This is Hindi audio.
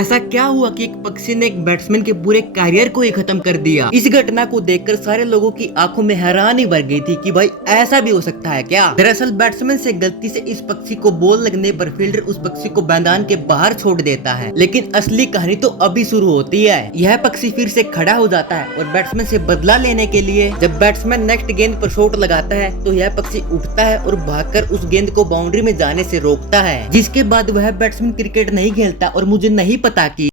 ऐसा क्या हुआ कि एक पक्षी ने एक बैट्समैन के पूरे करियर को ही खत्म कर दिया। इस घटना को देखकर सारे लोगों की आंखों में हैरानी भर गई थी कि भाई ऐसा भी हो सकता है क्या। दरअसल बैट्समैन से गलती से इस पक्षी को बॉल लगने पर फील्डर उस पक्षी को मैदान के बाहर छोड़ देता है, लेकिन असली कहानी तो अभी शुरू होती है। यह पक्षी फिर से खड़ा हो जाता है और बैट्समैन से बदला लेने के लिए जब बैट्समैन नेक्स्ट गेंद पर शॉट लगाता है तो यह पक्षी उठता है और भागकर उस गेंद को बाउंड्री में जाने से रोकता है, जिसके बाद वह बैट्समैन क्रिकेट नहीं खेलता और मुझे नहीं पता कि